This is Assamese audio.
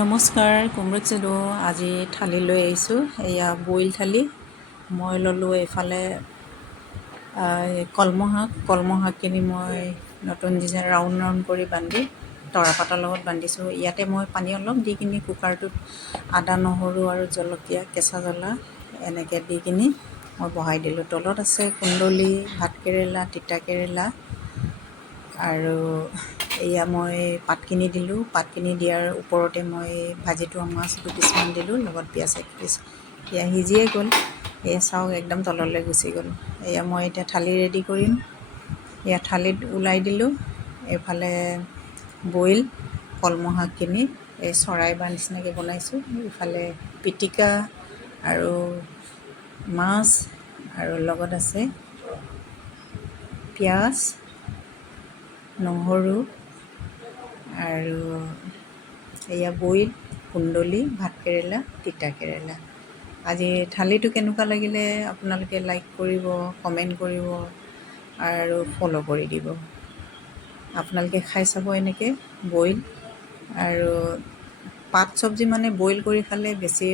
নমস্কাৰ কুমৰক চেলো আজি থালি লৈ আহিছোঁ। এয়া বইল থালি। মই ল'লোঁ এইফালে কলমৌ শাক কলমৌ শাকখিনি মই নতুন ডিজাইন ৰাউণ্ড ৰাউণ্ড কৰি বান্ধি তৰাপাতৰ লগত বান্ধিছোঁ। ইয়াতে মই পানী অলপ দি কিনি কুকাৰটোত আদা নহৰু আৰু জলকীয়া কেঁচা জ্বলা এনেকৈ দি কিনি মই বহাই দিলোঁ। তলত আছে কুন্দলি ভাতকেৰেলা তিতাকেৰেলা আৰু এয়া মই পাতখিনি দিলোঁ। পাতখিনি দিয়াৰ ওপৰতে মই ভাজি থোৱা মাছ দুপিচমান দিলোঁ লগত পিঁয়াজ এক পিচ। এয়া সিজিয়ে গ'ল। এয়া চাওক একদম তললৈ গুচি গ'ল। এয়া মই এতিয়া থালি ৰেডি কৰিম। এয়া থালিত ওলাই দিলোঁ। এইফালে বইল কলমৌ শাকখিনি এই চৰাই বা নিচিনাকৈ বনাইছোঁ। ইফালে পিটিকা আৰু মাছ আৰু লগত আছে পিঁয়াজ নহৰু আৰু এয়া বইল, কুন্দলি ভাতকেৰেলা তিতাকেৰেলা আজি থালিটো কেনেকুৱা লাগিলে আপোনালোকে লাইক কৰিব কমেণ্ট কৰিব আৰু ফ'ল' কৰি দিব। আপোনালোকে খাই চাব এনেকৈ বইল আৰু পাত চব্জি মানে বইল কৰি খালে বেছি